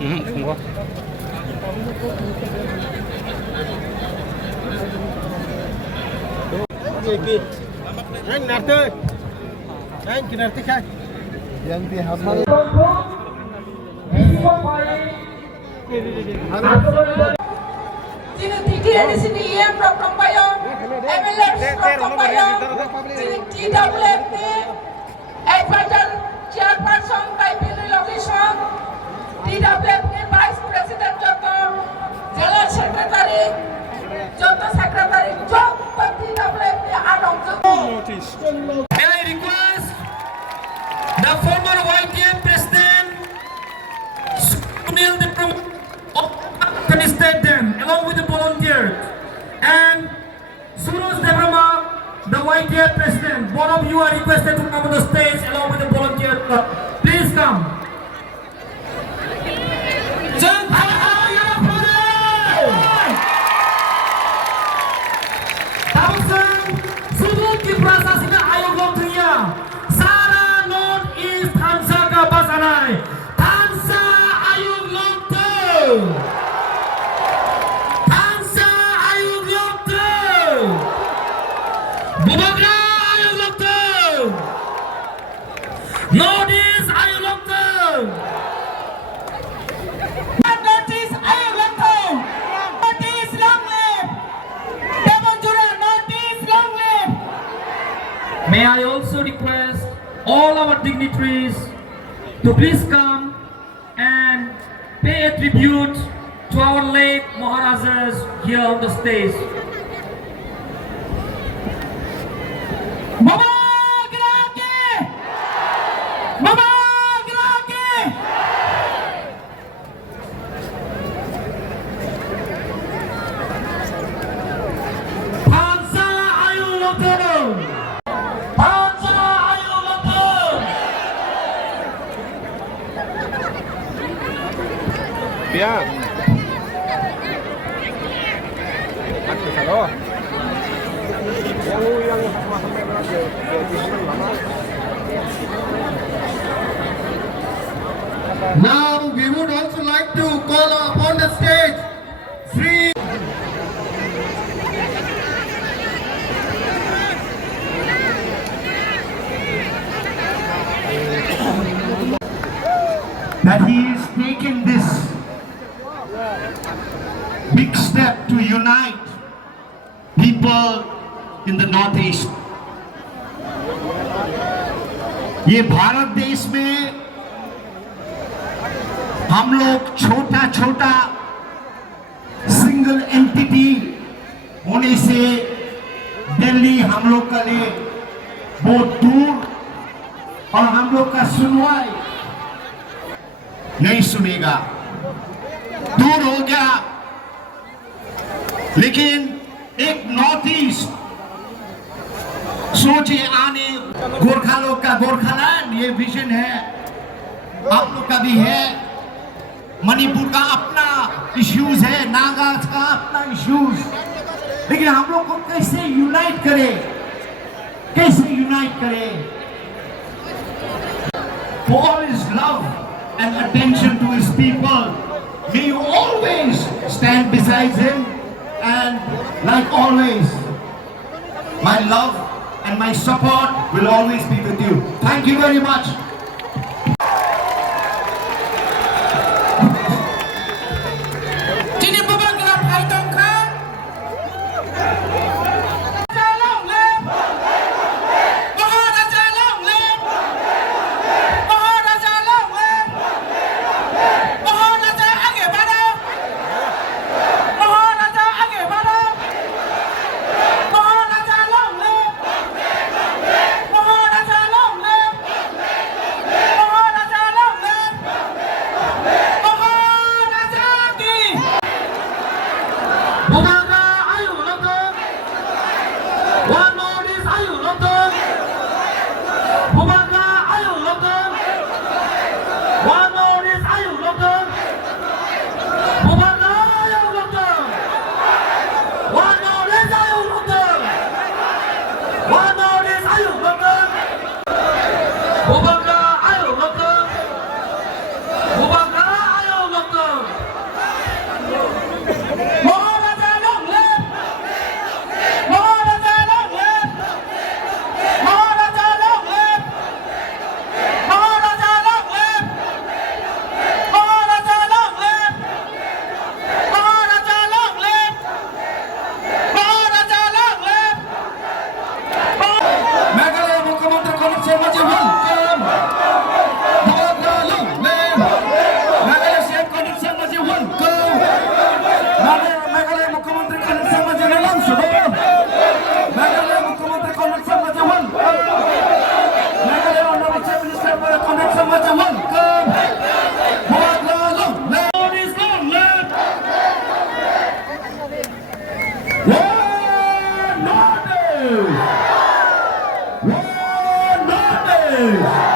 Không có. Anh nạt thôi. Anh kia nạt thích anh. Yang di hamil. Jadi tidak di sini yang program bayar, MLM program bayar, jadi tidak boleh ni, advisor chairperson by pilih location, tidak boleh ni vice president joto, jalan secretary, joto secretary, joto tidak boleh ni anong joto. May I request the former YTM president, Sunil Debroma, to state them along with the volunteer, and Suraj Debroma, the YTM president. Both of you are requested to come on the stage along with the volunteer. Please come. Notice ayo lokal. Notice ayo lokal. Notice long live. Demonjura notice long live. May I also request all our dignitaries to please come and pay a tribute to our late Maharajas here on the stage. Ya. Aku salah. Yang Now we would also like to call upon the stage Sri that he is taking this big step to unite people in the Northeast. ये भारत देश में हम लोग छोटा छोटा single entity होने से दिल्ली हम लोग के लिए बहुत दूर और हम लोग का सुनवाई नहीं सुनेगा, दूर हो गया। लेकिन एक नॉर्थ ईस्ट सोचे आने गोरखा लोग का गोरखालैंड ये विजन है, आप लोग का भी है। मणिपुर का अपना इश्यूज है, नागाज का अपना इश्यूज, लेकिन हम लोग को कैसे यूनाइट करें, कैसे यूनाइट करें? For all his love and attention to his people, may you always stand beside him, and like always, my love and my support will always be with you. Thank you very much. One Northeast! One Northeast!